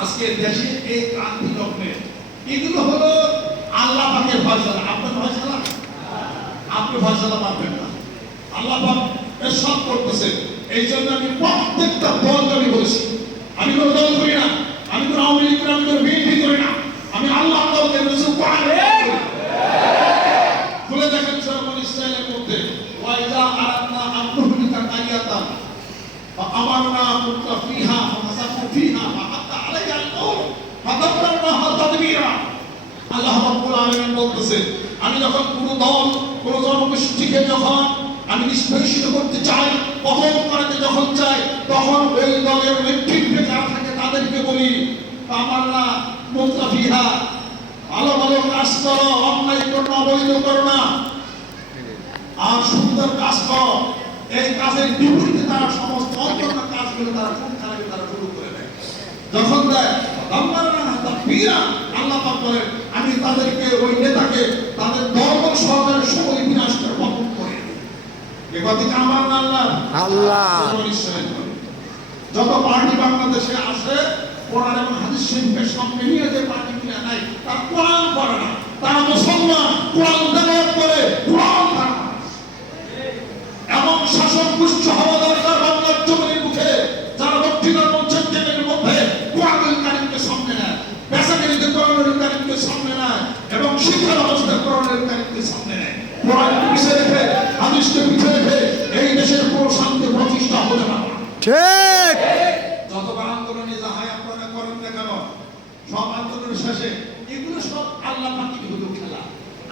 আজকের দেশে এই ক্রান্তি লগ্নে। এগুলো হলো আল্লাহ পাকের ফয়সালা। আপনার ফয়সালা? আপনি ফয়সালা পারবেন না। আল্লাহ পাক সব করতেছে এই জন্য আমি প্রত্যেকটা দল আমি বলছি। আমি কোনো দল করি না। আমি কোনো আওয়ামী লীগ আমি কোনো বিএনপি করি না। আমি আল্লাহ দলকে বলছি পারে খুলে দেখেন সরকার ইসরায়েলের মধ্যে। ওয়াইজা আরান্না আব্দুল কাকাইয়াতাম আমার নাম মুক্তা ফিহা ফাসাকু ফিহা আমি যখন কোন দল, কোন জনগোষ্ঠীকে যখন আমি নিষ্পেষিত করতে চাই পতন করাতে যখন চাই, তখন ওই দলের নেতৃত্বে যারা থাকে তাদেরকে বলি আমার না মুত্তাফিহা ভালো ভালো কাজ করো, অন্যায় করো, অবৈধ করো না। আর সুন্দর কাজ করো। এই কাজের বিপরীতে তারা সমস্ত অন্যান্য কাজগুলো তারা খুব খারাপে তারা শুরু করে দেয়। যখন দেয় আল্লাহ পাক বলেন আমি তাদেরকে ওই নেতাকে তাদের ধর্ম সহকারে সকলে বিনাশ করে পতন করে। এ কথা আমার আল্লাহ আল্লাহ। যত পার্টি বাংলাদেশে আসে কোরআন এবং হাদিস শরীফের সামনে নিয়ে যে পার্টি কিনা নাই তার কোরআন পড়ে না তারা মুসলমান কোরআন দেওয়ার করে কোরআন মানে। এমন শাসক পুষ্ট হওয়া দরকার বাংলার জমির কোরআনুল কারিমকে সামনে নেয়। কোরআনকে পিছিয়ে রেখে হাদিসকে পিছিয়ে রেখে এই দেশের কোনো শান্তি প্রতিষ্ঠা হতে পারে না। ঠিক। যতবার আন্দোলনে যাহাই আপনারা করেন না কেন সব আন্দোলনের শেষে এগুলো সব আল্লাহ পাকের হুদুর খেলা।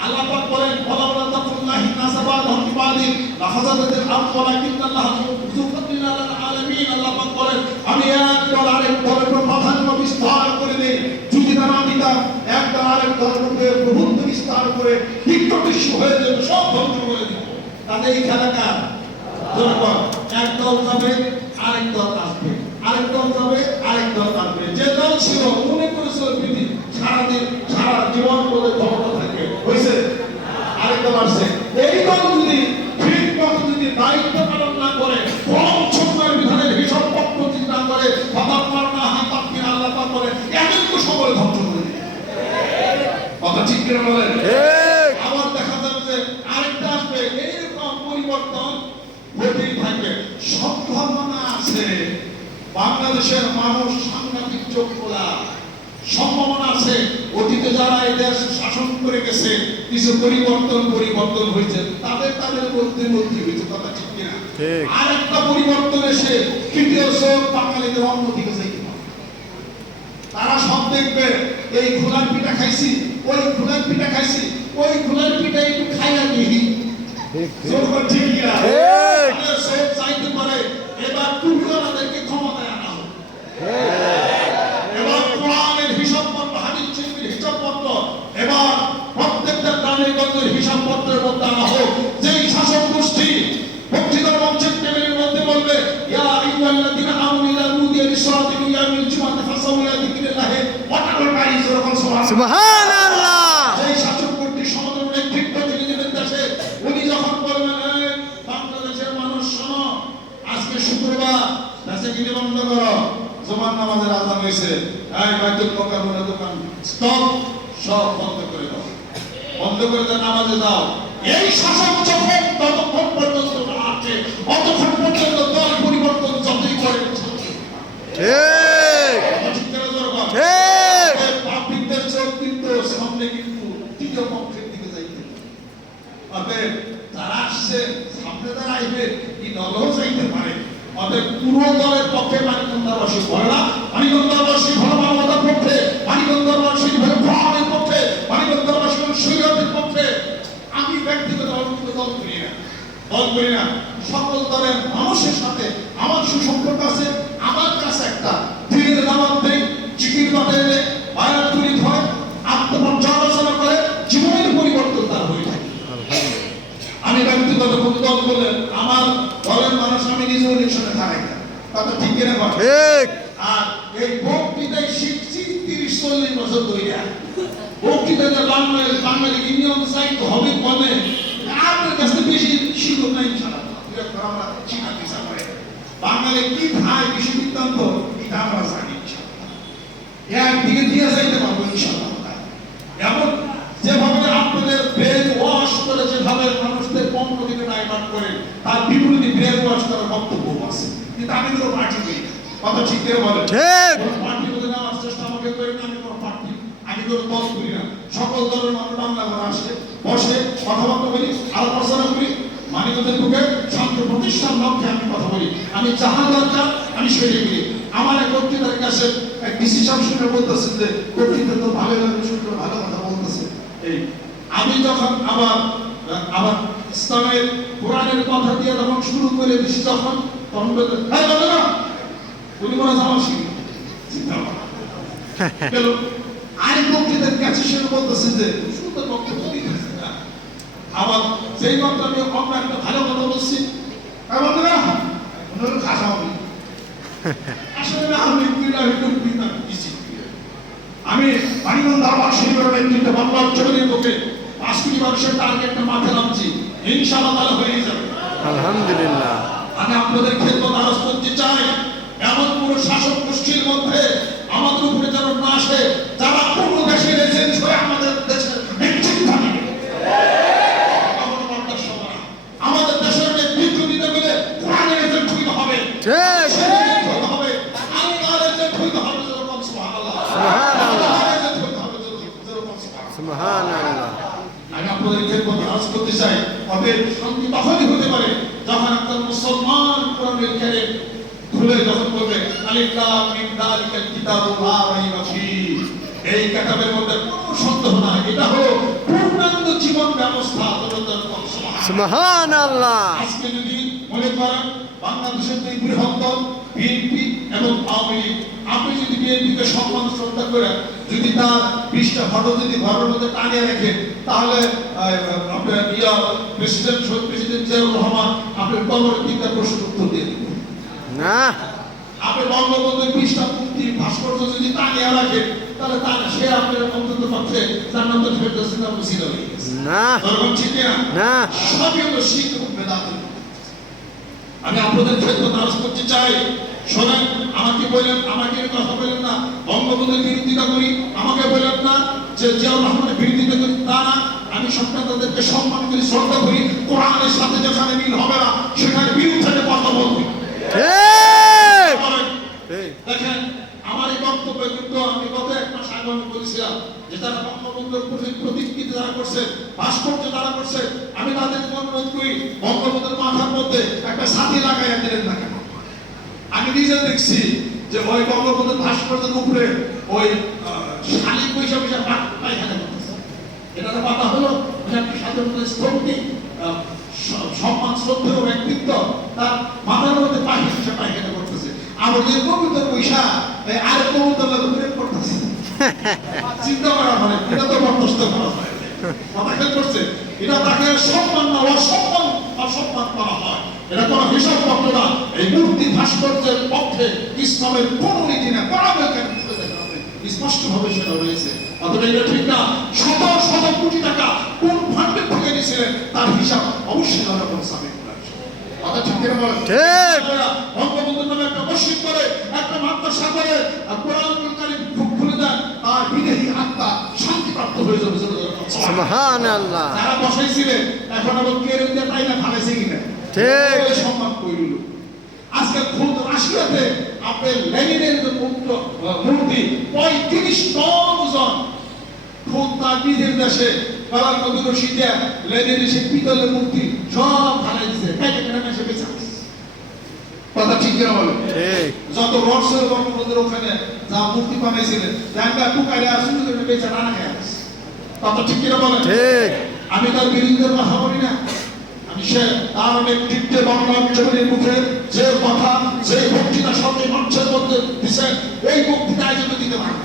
আল্লাহ পাক বলেন বলা বলা তাকুল্লাহি নাসাবা ধনবাদি লাহাজাদের আমওয়ালা কিন্নাল্লাহ যুফাতিল আলাল আলামিন। আল্লাহ পাক বলেন আমি এক দল আরেক দলের প্রাধান্য বিস্তার করে দেই। যদি তারা দিতাম এক দল আরেক দলের প্রভুত্ব বিস্তার করে বিক্রটিস্য হয়ে যাবে সব ধ্বংস করে দিব তাদের এই খেলা কার? এক দল যাবে আরেক দল আসবে। আরেক দল যাবে আরেক দল আসবে। যে দল ছিল, মনে করেছিল পৃথিবী সারাদিন, সারা জীবন বলে ক্ষমতা থাকবে হয়েছে? আরেক দল আসছে। এই দল যদি ঠিক মতো যদি দায়িত্ব পালন না করে কম সময়ের বিধানের হিসাব পদ্ধতি না করে হঠাৎ মারনা হাত আপনি আল্লাহ করে এমন সময় ধ্বংস করে। কথা ঠিক কিনা বলেন ঠিক আবার দেখা যাবে যে আরেকটা আসবে এইরকম পরিবর্তন হতেই থাকবে সম্ভাবনা আছে বাংলাদেশের মানুষ সাংঘাতিক চোখ খোলা সম্ভাবনা আছে অতীতে যারা এই দেশ শাসন করে গেছে কিছু পরিবর্তন পরিবর্তন হয়েছে তাদের তাদের মধ্যে মধ্যে হয়েছে কথা ঠিক কিনা? ঠিক। আরেকটা পরিবর্তন এসে তৃতীয় চোখ বাঙালিদের অন্যদিকে যাইতে তারা সব দেখবে এই খোলার পিঠা খাইছি ওই খোলার পিঠা খাইছি ওই খোলার পিঠা একটু দিই ঠিক যখন ঠিক ঠিক। তাহলে সব চাইতে পারে এবার তুমিও তাদেরকে ক্ষমতায় আনা হোক এবার কোরআনের হিসাবপত্র হাদিস শরীফের হিসাবপত্র এবার প্রত্যেকটা প্রাণীর গন্ধের হিসাবপত্রের মধ্যে আনা হোক যেই শাসক গোষ্ঠী বক্তৃতার মঞ্চের টেবিলের মধ্যে বলবে ইয়া আইয়ুহাল্লাযীনা আমানু ইযা নুদিয়া লিস-সালাতি মিন ইয়াউমিল জুমআতি ফাসাউ ইলা যিকরিল্লাহি ওয়া তাকুল বাইজ যখন সুবহান সুবহানাল্লাহ সেই শাসক গোষ্ঠীর সমাধান নেতৃত্ব যিনি দেশে উনি যখন বলবেন বাংলাদেশের মানুষ শোনো আজকে শুক্রবার দেশে গিয়ে বন্ধ করো জমান নামাজের আজান হয়েছে এই বাইতুল মোকাররমের দোকান স্টপ সব বন্ধ করে দাও। বন্ধ করে দাও নামাজে যাও। এই শাসক যখন ততক্ষণ পর্যন্ত আছে অতক্ষণ পর্যন্ত দল পরিবর্তন যতই করে ঠিক ঠিক করে দরকার। ঠিক পাবলিকদের চোখ কিন্তু সামনে কিন্তু তৃতীয় পক্ষের দিকে যাইতে অতএব তারা আসছে আইবে, কি দলও চাইতে পারে। অতএব পুরো দলের পক্ষে মানিকন্দাবাসী ভরে না। মানিকন্দাবাসী ভরে মানবতার পক্ষে মানিকন্দাবাসী ভরে কোরআনের পক্ষে মানিকন্দাবাসী ভালো পক্ষে। আমি ব্যক্তিগত অন্য দল করি না। দল করি না। সকল দলের মানুষের সাথে আমার সুসম্পর্ক আছে আমার কাছে একটা দিনের দাওয়াত দেয় চিকির পাতে এনে বায়াত তৈরি হয় আত্মপর্যালোচনা করে জীবনের পরিবর্তন তার হয়ে থাকে আমি ব্যক্তিগত কোনো দল করলে আমার দলের মানুষ আমি নিজে ইলেকশনে থাকাই না কথা কথা। ঠিক। আর এই বক্তৃতায় শিখছি তিরিশ চল্লিশ বছর ধরে বক্তৃতাতে বাংলা বাঙালি ইউনিয়ন সাইড হবে বলে আপনার কাছে বেশি শিখুন না ইনশাআল্লাহ। আমরা বাঙালি কি খায় কৃষি বৃত্তান্ত এটা আমরা জানি ইনশাআল্লাহ। একদিকে দিয়ে যাইতে পারব ইনশাআল্লাহ এমন যেভাবে আপনাদের ব্রেন ওয়াশ করে যেভাবে মানুষদের পনেরো দিনে ডাইভার্ট করে তার বিপরীতে ব্রেন ওয়াশ করার বক্তব্য আছে। কিন্তু আমি করি না। কথা ঠিক। করে বলেন ঠিক। পার্টি বলে নেওয়ার চেষ্টা আমাকে করি না আমি কোনো পার্টি আমি কোনো দল করি না। সকল দলের মানুষ বাংলা ঘরে আসে বসে কথাবার্তা বলি আলোচনা করি। মানিকদের বুকে শান্তি প্রতিষ্ঠান লক্ষ্যে আমি কথা বলি। আমি যাহা দরকার আমি সেটাই করি। আমার এক বক্তৃতার কাছে এক ডিসি শুনে বলতেছেন যে বক্তৃতা তো ভালো লাগে শুনতে ভালো কথা বলতেছে। এই আমি যখন আবার আবার ইসলামের কোরআনের কথা দিয়ে যখন শুরু করে দিছি যখন তখন বলতে হ্যাঁ না। উনি মনে হয় চিন্তা। গেল বক্তৃতার কাছে সে বলতেছে যে সুন্দর বক্তব্য দিতেছে না। আবার মাত্র আমি অন্য একটা ভালো কথা বলছি তার বলতে না ওনার খাসা হবে আসলে না আমি ক্রীড়া একটু ক্রীড়া দিচ্ছি আমি পানিগঞ্জ দরবার শরীফের নেতৃত্বে বাংলা উচ্চবাদীর পক্ষে পাঁচ কোটি মানুষের টার্গেটটা মাথায় নামছি। ইনশাআল্লাহ তাহলে হয়ে যাবে। আলহামদুলিল্লাহ। আমি আপনাদের ক্ষেত্র দ্বারস্থ করতে চাই। শাসক গোষ্ঠীর মধ্যে আমাদের উপরে যেন না আসে যারা অন্য দেশের এজেন্ট হয়ে আমাদের দেশের নেতৃত্ব নেবে। কখনো বরদাস্ত হবে না। আমাদের দেশের নেতৃত্ব দিতে গেলে কোরআনের এজেন্ট হইতে হবে ঠিক এজেন্ট হইতে হবে আল্লাহর এজেন্ট হইতে হবে যেরকম সুবহানাল্লাহ সুবহানাল্লাহ। আল্লাহর এজেন্ট হইতে হবে যেরকম- যেরকম সুবহানাল্লাহ। সুবহানাল্লাহ আমি আপনাদেরকে কথা আজ করতে চাই অতএব শান্তি তখনই হতে পারে যখন একজন মুসলমান কোরআনের খেলে খুলে যখন বলবে আলিফ লাম মিম যালিকাল কিতাবু লা রাইবা ফীহ এই কিতাবের মধ্যে কোনো সন্দেহ নাই এটা হলো পূর্ণাঙ্গ জীবন ব্যবস্থা সুবহানাল্লাহ। সুবহানাল্লাহ। আজকে যদি মনে করেন বাংলাদেশের দুই বৃহত্তম বিএনপি এবং আওয়ামী লীগ আপনি যদি বিএনপিকে সম্মান শ্রদ্ধা করে যদি তার বিশটা ফটো যদি ঘরের মধ্যে টানিয়ে রাখেন তাহলে আপনার ইয়া প্রেসিডেন্ট শহীদ প্রেসিডেন্ট জিয়াউর রহমান আপনার কবর তিনটা প্রশ্ন উত্তর দিয়ে দিবেন না আপনি বঙ্গবন্ধুর বিশটা মূর্তি ভাস্কর্য যদি টানিয়ে রাখেন তাহলে তার সে আপনার অন্তত পক্ষে জান্নাতুল ফেরদৌসের নাম ছিল না। তখন ঠিক না? সবই হলো শিখ এবং বেদাত আমি আপনাদের ক্ষেত্রে নারাজ করতে চাই। শোনেন আমাকে বললেন আমাকে কথা বললেন না। বঙ্গবন্ধুর বিরোধিতা করি আমাকে বললেন না যে জিয়াউর রহমানের বিরোধিতা করি। তা না আমি সন্তানদেরকে সম্মান করি শ্রদ্ধা করি। কোরআনের সাথে যেখানে মিল হবে না সেখানে বিরুদ্ধে কথা বলবি। ঠিক দেখেন আমার এই বক্তব্য কিন্তু আমি গত এক মাস যে তারা বঙ্গবন্ধুর প্রতি প্রতিকৃতি যারা করছে, ভাস্কর্য যারা করছে। আমি তাদেরকে অনুরোধ করি, বঙ্গবন্ধুর মাথার মধ্যে একটা সাথী লাগাইয়া দিলেন না কেন? আমি নিজে দেখছি যে ওই বঙ্গবন্ধুর ভাস্কর্যের উপরে ওই শালিক পয়সা পয়সা পায়খানা করতেছে। এটার কথা হলো একটা সাধারণত স্থলটি সম্মান, শ্রদ্ধেয় ব্যক্তিত্ব, তার মাথার মধ্যে পাখি পয়সা পায়খানা আবার কবুতর পয়সা আর কবুতর লাগে প্রেম করতেছে। চিন্তা করা হয় এটা তো বরদাস্ত করা হয়। কথা করছে এটা তাকে সম্মান না, অসম্মান অসম্মান করা হয়। এটা কোনো হিসাব পত্র না। এই মূর্তি ভাস্কর্যের পক্ষে ইসলামের কোন নীতি না করাবে কেন স্পষ্টভাবে সেটা রয়েছে। অতএব এটা ঠিক না। শত শত কোটি টাকা কোন ফান্ডে থেকে নিয়েছিলেন? তার হিসাব অবশ্যই কোন সামনে কথা ঠিক ঠিক। বঙ্গবন্ধুর নামে একটা মসজিদ করে একটা মাদ্রাসা করে আর কোরআন কারিম খুলে দেন তার বিদেহী আত্মা শান্তিপ্রাপ্ত হয়ে যাবে সুবহানাল্লাহ। বসাইছিলেন এখন আবার কেড়ে দিয়ে তাই না ফালাইছে কিনা? ঠিক। সম্মান কইল আজকে খুদ রাশিয়াতে আপনার লেনিনের যে মূর্তি পঁয়ত্রিশ টন ওজন খুদ তার নিজের দেশে কালার নদীর রশিদে লেনিনের সে পিতলের মূর্তি সব বেচা কথা ঠিক কিনা বলে? ঠিক। যত রহস্যের বঙ্গবন্ধুর ওখানে যা মূর্তি বানাইছিলেন টুকারে আসলে করে বেচা রানা খেয়ে কথা ঠিক কিনা বলেন ঠিক। আমি তার বিরুদ্ধে কথা বলি না। আমি সে তার নেতৃত্বে বাংলা অঞ্চলের মুখে যে কথা যে বক্তৃতা সঙ্গে মঞ্চের মধ্যে দিছে এই বক্তৃতা আয়োজন দিতে পারে না।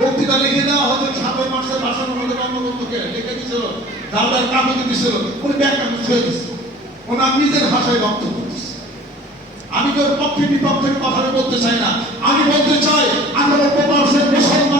বক্তৃতা লিখে দেওয়া ভাষণ বঙ্গবন্ধুকে লিখে দিছিল দাদার কাগজে দিছিল উনি ব্যাখ্যা ছুঁয়ে দিচ্ছে ওনার নিজের ভাষায় বক্তব্য আমি তো ওর পক্ষে বিপক্ষের কথা বলতে চাই না। আমি বলতে চাই আমি পার্সেন্ট মুসলমানের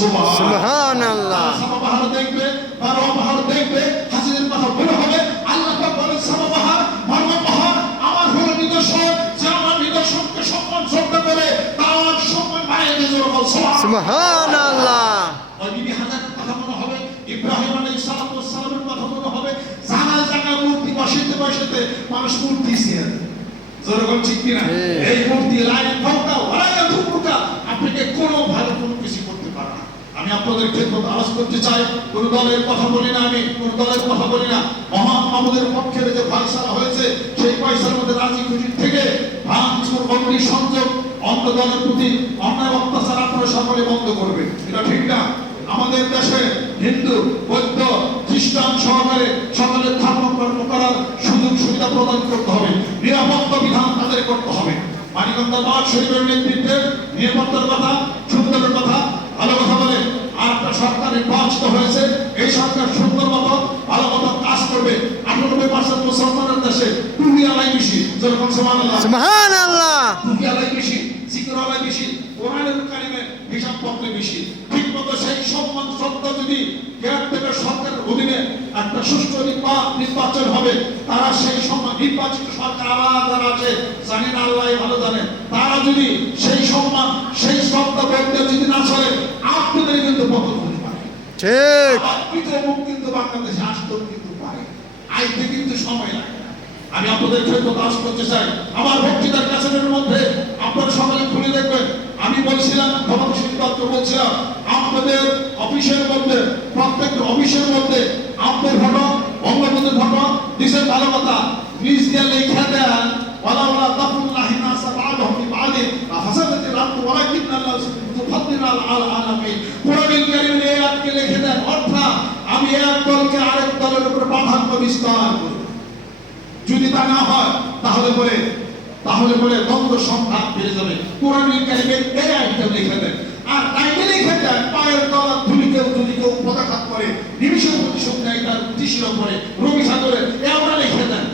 সুবহান আল্লাহ সামাবাহার দেখবে মানবাহার দেখবে হাসিনের কথা বলে হবে। আল্লাহ বলেন সামাবাহার মানবাহার আমার হলো নিদর্শন যে আমার নিদর্শনকে সম্মান শ্রদ্ধা করে তার সম্মান বাড়িয়ে দিয়ে যেরকম সুবহান সুবহান আল্লাহ ওই বিবি হাজারের কথা মনে হবে ইব্রাহিম আলাইহিস সালাতু ওয়াস সালামের কথা মনে হবে। জায়গা জায়গায় মূর্তি বসাইতে বসাইতে মানুষ মূর্তি ছিলেন যেরকম ঠিক কিনা। এই মূর্তি লাইন ফাউকা ওয়ালা ধুপুকা আপনাকে কোনো ভালো কোনো আমি আপনাদের খেদমত আওয়াজ করতে চাই। কোন দলের কথা বলি না আমি, কোন দলের কথা বলি না। মহান মামুদের পক্ষের যে ফাইসালা হয়েছে, সেই পয়সার মধ্যে রাজি খুশি থেকে ভাঙচুর অগ্নি সংযোগ অন্য দলের প্রতি অন্যায়, অত্যাচার আপনারা সকলে বন্ধ করবে। এটা ঠিক না। আমাদের দেশে হিন্দু, বৌদ্ধ, খ্রিস্টান সহকারে সকলের ধর্ম কর্ম করার সুযোগ, সুবিধা প্রদান করতে হবে। নিরাপত্তা বিধান তাদের করতে হবে। মানিকন্দা শরীফের নেতৃত্বে নিরাপত্তার কথা, সুন্দরের কথা ভালো কথা একটা সরকার নির্বাচিত হয়েছে। এই সরকার সুন্দর মতো ভালো মতো কাজ করবে। আটানব্বই পার্সেন্ট মুসলমানের দেশে। তুমি আলাই বেশি যেরকম সমান আল্লাহ টুপি আলাই বেশি আলাই বেশি কোরআনের কারিমের হিসাব পত্রে বেশি ঠিক মতো সেই সম্মান শ্রদ্ধা যদি কেয়ারটেকার সরকারের অধীনে একটা সুষ্ঠু নির্বাচন হবে। তারা সেই সম্মান নির্বাচিত সরকার যারা আছে জানি না আল্লাহ ভালো জানে। তারা যদি সেই সম্মান সেই শ্রদ্ধা বলতে যদি না চলে আপনাদের কিন্তু পতন হতে পারে। ঠিক। মুখ কিন্তু বাংলাদেশে আসতেও কিন্তু পারে। আইতে কিন্তু সময় লাগে আমি আপনাদের ক্ষেত্রে কাজ করতে চাই। আমার বক্তৃতার কাছের মধ্যে আপনারা সকলে খুলে দেখবেন। আমি বলছিলাম ভবানী সিদ্ধার্থ বলছিলাম আপনাদের অফিসের মধ্যে প্রত্যেক অফিসের মধ্যে আপনার ফটো বঙ্গবন্ধুর ফটো দেশের ভালো কথা নিজ দিয়ে লেখা দেন ওয়ালা ওয়ালা তাকুল্লাহি নাসা বা'দাহুম বিবা'দিন ফাসাদাতিল আরদু ওয়ালাকিন্না আল্লাহ তুফাদ্দিলু আলা আলামিন। কোরআনুল কারীমে এই আয়াতকে লিখে দেন, অর্থাৎ আমি এক দলকে আরেক দলের উপর প্রাধান্য বিস্তার করব যদি তা না হয়, তাহলে পরে তাহলে পরে দ্বন্দ্ব সংঘাত বেড়ে যাবে। কোরআনুল কারীমের এই আয়াতটা লিখে দেন। আর তাইকে লিখে দেন, পায়ের তলা যদি কেউ পদাঘাত করে নিমিষের প্রতিশোধ নেয় তার টিসির উপরে রবি সাগরে এ আমরা লিখে দেন।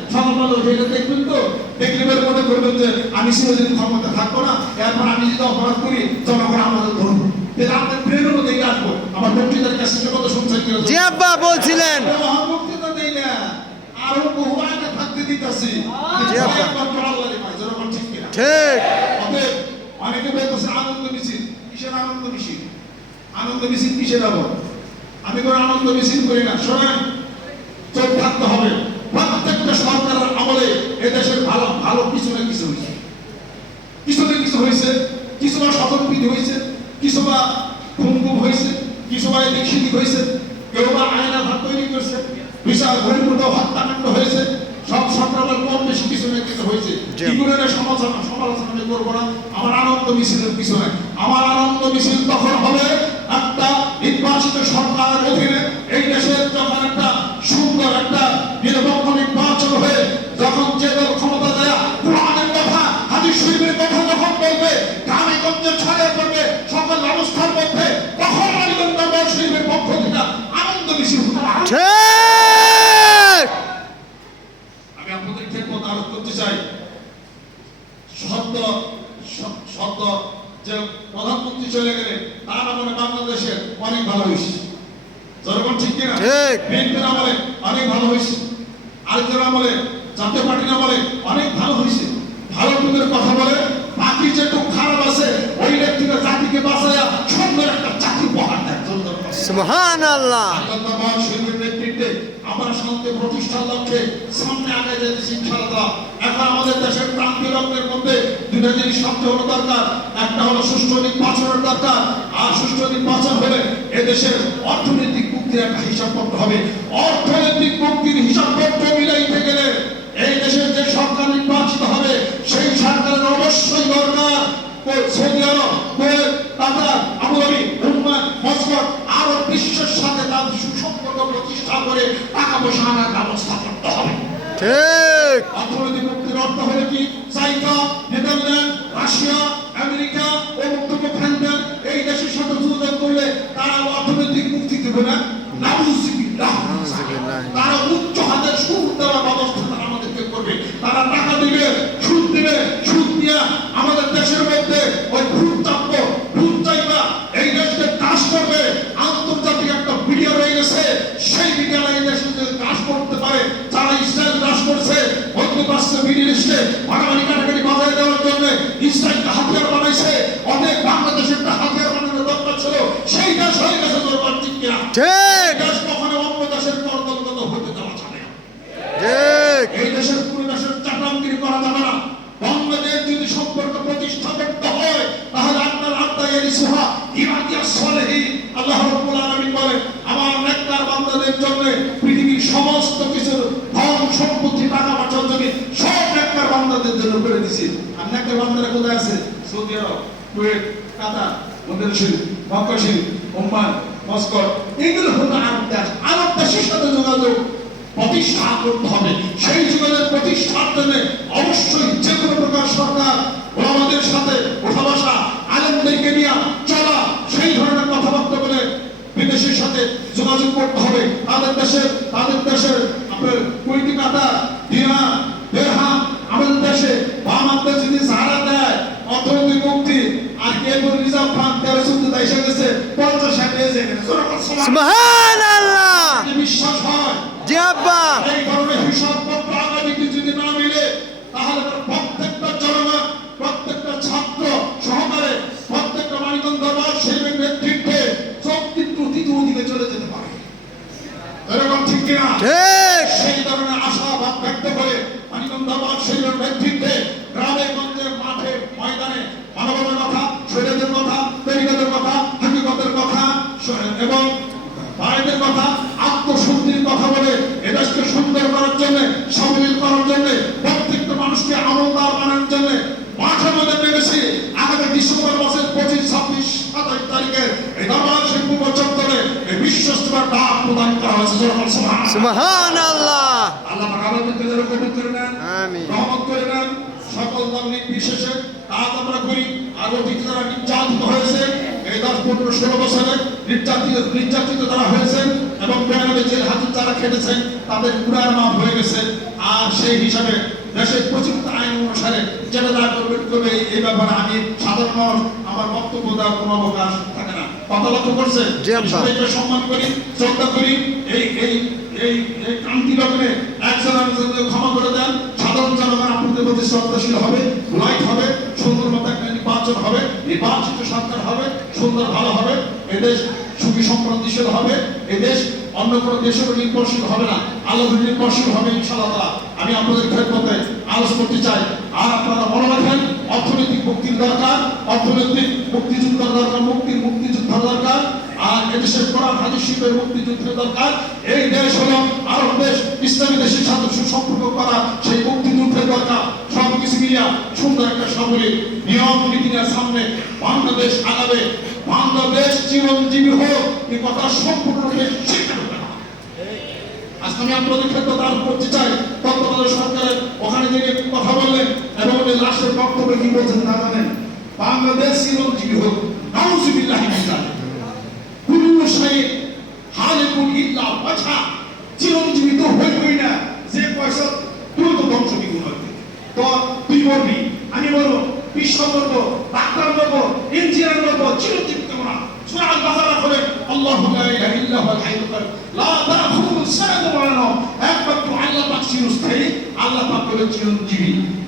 উঠে এটা দেখবেন তো? দেখলে বের মনে করবেন যে আমি চিরদিন ক্ষমতা থাকব না এরপর আমি যদি অপরাধ করি জনগণ আমাদের ধরবো তাহলে আমাদের প্রেরণ দেখে আসব। আমার বক্তৃতার কাছে কত শুনছেন জি আব্বা বলছিলেন। বক্তৃতা দেই না। আরও বহু আগে থাকতে দিতেছি। জি আব্বা। ঠিক অনেকে বলতেছে আনন্দ মিছিল কিসের আনন্দ মিছিল আনন্দ মিছিল কিসের আবার আমি কোনো আনন্দ মিছিল করি না শোনেন। চোখ থাকতে হবে। প্রত্যেকটা সরকারের আমলে এদেশের ভালো ভালো কিছু না কিছু হয়েছে। কিছু না কিছু হয়েছে। কিছু বা স্বতন্ত্রীতি হয়েছে কিছু বা খুমখুম হয়েছে কিছু বা এদিক সেদিক হয়েছে। কেউ বা আয়না ভাত তৈরি করছে বিশাল ঘনীভূত হত্যাকাণ্ড হয়েছে। সব সরকারের কম বেশি কিছু না কিছু হয়েছে। জি। এগুলোর সমালোচনা সমালোচনা করব না? আমার আনন্দ মিছিলের পিছনে। আমার আনন্দ মিছিল তখন হবে নির্বাচিত সরকারের অধীনে এই দেশের যখন একটা সুন্দর একটা নিরপেক্ষ নির্বাচন হয়ে যখন যে দল ক্ষমতা দেয় কোরআনের কথা, হাদিস শরীফের কথা যখন বলবে গ্রামে গঞ্জে ছড়িয়ে সকল ব্যবস্থার মধ্যে তখন আলিগঞ্জ দরবার শরীফের পক্ষ থেকে আনন্দ মিছিল হবে। ঠিক আমি আপনাদের খেদমত আরোপ করতে চাই সদ্য স- সদ্য যে প্রধানমন্ত্রী চলে গেলে তার আমলে বাংলাদেশের অনেক ভালো হয়েছে জনগণ ঠিক কিনা ঠিক। বিএনপির আমলে অনেক ভালো হয়েছে আরেকজন আমলে জাতীয় পার্টির আমলে অনেক ভালো হয়েছে ভালো টুকের কথা বলে বাকি যেটুকু খারাপ আছে ওই থেকে জাতিকে বাঁচাইয়া সুন্দর একটা চাকরি উপহার দেয় সুন্দর কথা। সুবহান আল্লাহ আল্লাহ শহীদের নেতৃত্বে আমরা শান্তি প্রতিষ্ঠার লক্ষ্যে সামনে আগে যেতেছি ইনশাআল্লাহ এখন আমাদের দেশের প্রান্তীয় লগ্নের মধ্যে জিনিস সবচেয়ে হলো দরকার, একটা হলো সুষ্ঠু নির্বাচনের দরকার, আর সুষ্ঠু নির্বাচন হলে এদেশের অর্থনৈতিক মুক্তির একটা হিসাব করতে হবে। অর্থনৈতিক মুক্তির হিসাব করতে মিলাইতে গেলে এই দেশের যে সরকার নির্বাচিত হবে, সেই সরকারের অবশ্যই দরকার। সাথে তার সুসম্পর্ক প্রতিষ্ঠা করে টাকা পয়সা আনার ব্যবস্থা করতে হবে অর্থনৈতিক মুক্তির অর্থ হলো কি চাইনা নেদারল্যান্ড, রাশিয়া, আমেরিকা ও মুক্তক ফ্যান্টার এই দেশের সাথে যোগাযোগ করলে তারা অর্থনৈতিক মুক্তি দেবে না। তারা উচ্চ হাতের সুদ দেওয়ার ব্যবস্থা তারা আমাদেরকে করবে তারা টাকা দিবে, সুদ দিবে, সুদ দিয়া আমাদের দেশের মধ্যে ওই ভূত চাপব ভূত চাইবা এই দেশকে কাজ করবে আন্তর্জাতিক একটা মিডিয়া রয়ে গেছে সেই মিডিয়া এই দেশে যদি কাজ করতে পারে যারা ইসরায়েল কাজ করছে মধ্যপ্রাচ্য মিডিল ইস্টে মারামারি কাটাকাটি বাজারে দেওয়ার জন্য ইসরায়েলকে হাতিয়ার বানাইছে অনেক বাংলাদেশের একটা হাতিয়ার বানানোর দরকার ছিল সেই দেশ হয়ে গেছে দরবার ঠিক কিনা ঠিক দেশ কখনো অন্য দেশের করদলগত হতে দেওয়া যাবে না ঠিক এই দেশের পরিবেশের চাটামগিরি করা যাবে না বাংলাদেশ যদি সম্পর্ক প্রতিষ্ঠা করতে হয় তাহলে আপনার আত্মায় এই সুহা ইমাতিয়া সলেহি আল্লাহ রাব্বুল আলামিন বলে আমার নেককার বান্দাদের জন্য পৃথিবীর সমস্ত কিছু ধন সম্পত্তি টাকা পয়সা জমি সব নেককার বান্দাদের জন্য করে দিছি আর নেককার বান্দারা আছে, Saudi Arab, Kuwait, Qatar Medina শরীফ মক্কা শরীফ মস্কট এগুলো হলো আরব দেশ। আরব দেশের সাথে যোগাযোগ প্রতিষ্ঠা করতে হবে। সেই প্রতিষ্ঠার জন্য অবশ্যই যে কোনো প্রকার সরকার ওলামাদের সাথে বসা নিয়ে চলা, সেই ধরনের কথাবার্তা বলে বিদেশের সাথে যোগাযোগ করতে হবে। তাদের দেশের তাদের দেশের আপনার কুইটি কাটা দিনা দেড়হাম আমাদের দেশে বা আমাদের সাহারা দেয় অর্থনৈতিক মুক্তি কেবল রিজার্ভ ফান্ড তেরো চোদ্দ এসে গেছে পঞ্চাশ ষাট হয়ে যায় সুবহান বিশ্বাস হয় জি আব্বা! এই ধরনের হিসাবপত্র আগামীতে যদি না মিলে তাহলে তার প্রত্যেকটা জনগণ প্রত্যেকটা ছাত্র সহকারে প্রত্যেকটা মানিকন্দ সেই নেতৃত্বে সব কিন্তু তৃতীয় দিকে চলে যেতে পারে এরকম ঠিক কিনা ঠিক সেই ধরনের আশাবাদ ব্যক্ত করে মানিকন্দাবাদ সেই নেতৃত্বে গ্রামে গঞ্জে মাঠে ময়দানে মানবতার কথা শরীরের কথা তরিকাদের কথা হাকিকতের কথা স- এবং ভাইদের কথা আত্মশুদ্ধির কথা বলে এদেশকে সুন্দর করার জন্য সাবলীল করার জন্য প্রত্যেকটা মানুষকে আমলদার বানানোর জন্য মাঠে মধ্যে নেমেছি আগামী ডিসেম্বর মাসের পঁচিশ ছাব্বিশ সাতাশ তারিখে এই দরবার শিল্প চত্বরে এই বিশ্বস্ততার ডাক প্রদান করা হয়েছে যখন সভা সুবহান আল্লাহ আল্লাহ পাক আমাদেরকে যেন কবুল করে নেন আমিন। রহমত করে নেন সকল দল নির্বিশেষে কাজ আমরা করি আর অতীতে যারা নির্যাতিত হয়েছে এই দশ পনেরো ষোলো বছরে নির্যাতিত নির্যাতিত যারা হয়েছেন এবং বেঙ্গলে জেল হাজত যারা খেটেছেন তাদের পুরার মাপ হয়ে গেছে। আর সেই হিসাবে দেশের প্রচলিত আইন অনুসারে যেটা যা করবে করবে এই ব্যাপারে আমি সাধারণ মানুষ আমার বক্তব্য দেওয়ার কোনো অবকাশ থাকে না। কথা লক্ষ্য করছে। সম্মান করি শ্রদ্ধা করি। এই এই এই ক্রান্তি লগ্নে একজন আরেকজনকে ক্ষমা করে দেন। সাধারণ জনগণ আপনাদের প্রতি শ্রদ্ধাশীল হবে লাইট হবে, সুন্দর মতো একটা নির্বাচন হবে, নির্বাচিত সরকার হবে, সুন্দর, ভালো হবে, এদেশ সুখী সমৃদ্ধিশীল হবে, এদেশ অন্য কোনো দেশের নির্ভরশীল হবে না। আল্লাহ নির্ভরশীল হবে ইনশাআল্লাহ আমি আপনাদের খেদমতে আলোচ করতে চাই। আর আপনারা মনে রাখেন, অর্থনৈতিক মুক্তির দরকার, অর্থনৈতিক মুক্তিযুদ্ধের দরকার, মুক্তির মুক্তিযুদ্ধের দরকার। আর এদেশের কোরআন হাদিস শিল্পের মুক্তিযুদ্ধের দরকার। এই দেশ হলো আরব দেশ, ইসলামী দেশের সাথে সুসম্পর্ক করা সেই মুক্তিযুদ্ধের দরকার। সব কিছু মিলিয়া সুন্দর একটা সাবলীল নিয়ম নীতি সামনে বাংলাদেশ আগাবে। বাংলাদেশ চিরঞ্জীবী হোক, এই কথা সম্পূর্ণরূপে করতে আমি আপনাদের ক্ষেত্রে দান করতে চাই। তত্ত্বাবধায়ক সরকারের ওখানে থেকে কথা বললেন এবং উনি লাস্টের বক্তব্যে কি বলছেন তা জানেন। বাংলাদেশ চিরঞ্জীবী হোক, নাউজুবিল্লাহি মিন কুল্লু হালিকুন ইল্লা ওয়াজহা চিরঞ্জীবী তো হই হই না, যে পয়সা তুই তো ধ্বংস হবে তো তুই বলবি আমি বলব ডাক্তার ইঞ্জিনিয়ার বলব চিরঞ্জীবী কেমন সূরা আল বাকারা বলে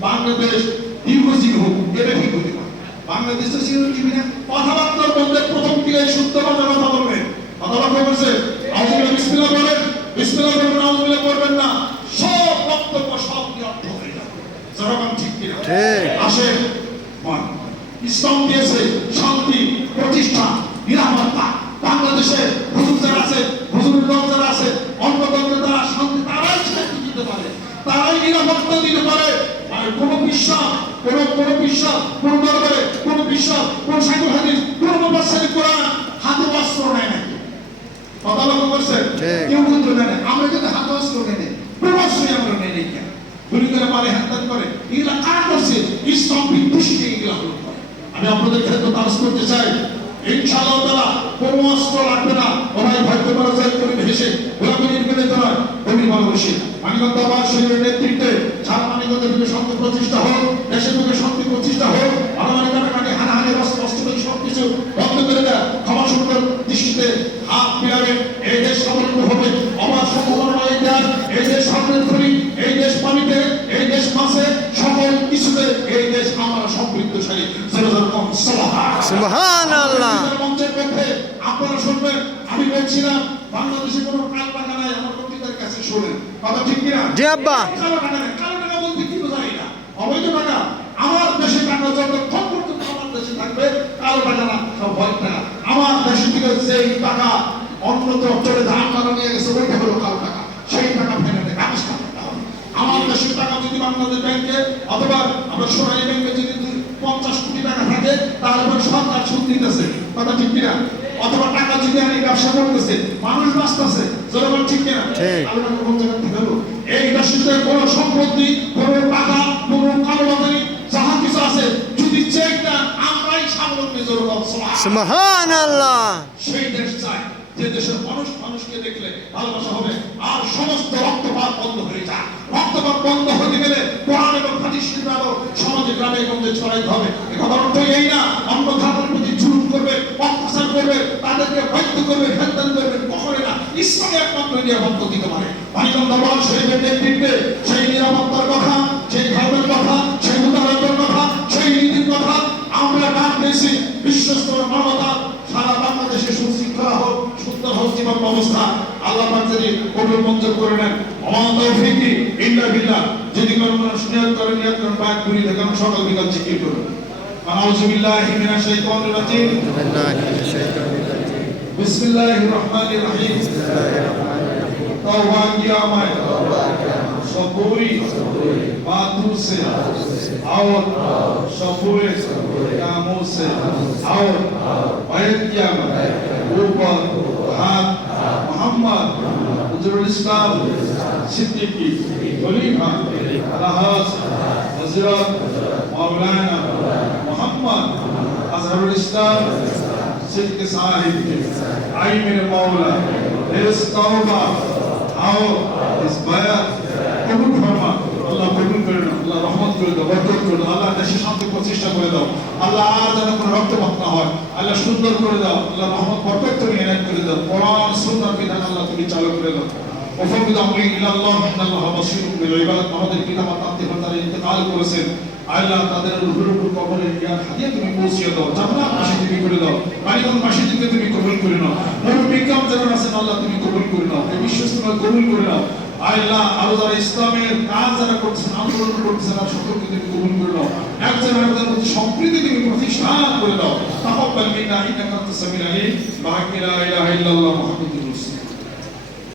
বাংলাদেশ দীর্ঘজীবী হোক প্রথম কি এই শুদ্ধ কথা বলবেন কথা লক্ষ্য করছে আউযুবিল্লাহ বিসমিল্লাহ বলেন বিসমিল্লাহ বলবেন আউযুবিল্লাহ করবেন না। সব বক্তব্য সব ব্যর্থ হয়ে যাবে। জনগণ ঠিক কিনা? ঠিক। আসে মান। ইসলাম দিয়েছে শান্তি প্রতিষ্ঠা নিরাপত্তা। বাংলাদেশে হুজুর যারা আছে হুজুরের দল যারা আছে অন্য দলের যারা শান্তি তারাই শান্তি দিতে পারে। তারাই নিরাপত্তা দিতে পারে। আর কোনো বিশ্বাস কোন কোন বিশ্বাস কোন দরবারে কোন বিশ্বাস কোন সাইকুল হাদিস কোন মুফাসসির কোরআন হাতে বস্ত্র নেয় কথা লক্ষ্য করছেন কেউ কিন্তু নেয় আমরা যদি হাতে বস্ত্র নেই। প্রবাসী আমরা নেই নেই গুলি করে মারে হ্যান করে। এগুলা কারা করছে? ইসলাম বিদ্বেষীকে এগুলা হলো আমি আপনাদের ক্ষেত্রে তাস করতে চাই। ইনশাআল্লাহ তাআলা কোনো অস্ত্র লাগবে না। ওরাই ভাগ্য করা করে ভেসে গোলাপি নির্মিত নয় কবি ভালোবাসি মানিকন্দ আবার শরীরের নেতৃত্বে সারা মানিকন্দের বুকে শান্তি প্রতিষ্ঠা হোক দেশের বুকে শান্তি প্রতিষ্ঠা হোক মারামারি কাটাকাটি হানাহানি অস্ত্র অস্ত্র বন্ধ করে দেয় ক্ষমা সুন্দর দৃষ্টিতে হাত এই দেশ সমৃদ্ধ হবে অবাধ সম্ভাবনা এই এই দেশ সমৃদ্ধ এই দেশ পানিতে এই দেশ মাছে সকল কিছুতে এই দেশ আমার সমৃদ্ধশালী। যেরকম সলাহা সুবহান আল্লাহ আমাদের মঞ্চের মধ্যে আপনারা শুনবেন আমি বলছিলাম বাংলাদেশে কোনো কাল টাকা নাই আমার বক্তৃতার কাছে শোনেন। কথা ঠিক কিনা? জি আব্বা। কালো টাকা নাই কালো টাকা বলতে কি বোঝায় এটা? অবৈধ টাকা। আমার দেশে টাকা যতক্ষণ পর্যন্ত আমার দেশে থাকবে? কালো টাকা না সব হোয়াইট টাকা আমার দেশে থেকে যেই টাকা অন্যত্র চলে ধান টাকা নিয়ে গেছে ওইটা হলো কালো টাকা। সেই টাকা ফেরাতে ব্যবস্থা করতে আমার দেশের টাকা যদি বাংলাদেশ ব্যাংকে অথবা আমরা সোনালী ব্যাংকে যদি পঞ্চাশ কোটি টাকা থাকে তাহলে পরে সরকার সুদ দিতেছে কথা ঠিক কিনা? অথবা টাকা যদি আমি ব্যবসা করতেছে মানুষ বাঁচতেছে। জনগণ ঠিক কিনা? এই দেশের কোন সম্পত্তি কোন টাকা কোন কালোবাজারি যাহা কিছু আছে যদি চেক দেন আমরাই স্বাবলম্বী জনগণ। সেই দেশ চায়। যে দেশের মানুষ, মানুষকে দেখলে ভালোবাসা হবে। আর সমস্ত রক্তপাত বন্ধ হয়ে যায় রক্তপাত বন্ধ হতে গেলে কোরআন এবং হাদিস আলো সমাজে গ্রামে গঞ্জে ছড়াইতে হবে। একথা অর্থ এই না, অন্য ধর্মের প্রতি জুলুম করবে, অত্যাচার করবে, তাদেরকে বাধ্য করবে ফেলতান করবে কখনো না। ইসলামে একমাত্র নিরাপত্তা দিতে পারে। মানিকম দরবার শরীফের নেতৃত্বে সেই নিরাপত্তার কথা, সেই ধর্মের কথা, সেই উদাহরণের কথা, সেই নীতির কথা আমরা ডাক দিয়েছি। বিশ্বস্তর মানবতা সকল অবস্থা আল্লাহ পাক যদি কবুল মঞ্জুর করে নেন আমার তৌফিকি ইল্লা বিল্লাহ যদি কোনো মানুষ নিয়ত করে নিয়ত করেন পাক করি তখন সকল বিকল জিকির করুন أعوذ بالله من الشيطان الرجيم بسم الله الرحمن الرحيم توبان يا ماي صبوري باتور سے اور صبورے کاموں سے اور بیت کیا مائی اوپر ہاتھ हुजूरुल इस्लाम सिद्दीकी खलीफा अलहाज हजरत मौलाना मोहम्मद अजहरुल इस्लाम सिद्दीक साहिब के आई मेरे मौला इस तौबा आओ इस बयात কবুল ফরমা আল্লাহ কবুল করে নাও আল্লাহ রহমত করে দাও বরকত করে দাও আল্লাহ দেশে শান্তি প্রতিষ্ঠা করে দাও আল্লাহ আর যেন কোনো রক্তপাত না হয় আল্লাহ সুন্দর করে দাও, আল্লাহ রহমত বরকত তুমি এনায়েত করে দাও, কোরআন, সুন্নাহ বিধান আল্লাহ তুমি চালু করে দাও। ওফাবিদ আমরি ইলাল্লাহ, ইন্নাল্লাহ বাসিরুন বিল ইবাদাত আমাদের পিতা পিতামাতা আত্মীয়তার ইন্তেকাল করেছেন। আল্লাহ তাদের রুহের উপর কবরে রিয়া হাদিয়া তুমি পৌঁছিয়ে দাও জান্নাত বাসী তুমি করে দাও বাড়িগণ বাসী তুমি তুমি কবুল করে নাও। মুরব্বী কাম যারা আছেন, আল্লাহ তুমি কবুল করে নাও। এই বিশ্বাস তুমি কবুল করে নাও। আল্লাহ যারা ইসলামের কাজ যারা করছেন আন্দোলন করছে যারা সকলকে তুমি কবুল করে নাও। একজন আরেকজন প্রতি সম্প্রীতি তুমি প্রতিষ্ঠা করে দাও তাকব্বাল মিন্না, ইন্নাকা আনতাস সামিউল আলিম। লা ইলাহা ইল্লাল্লাহ মুহাম্মাদুর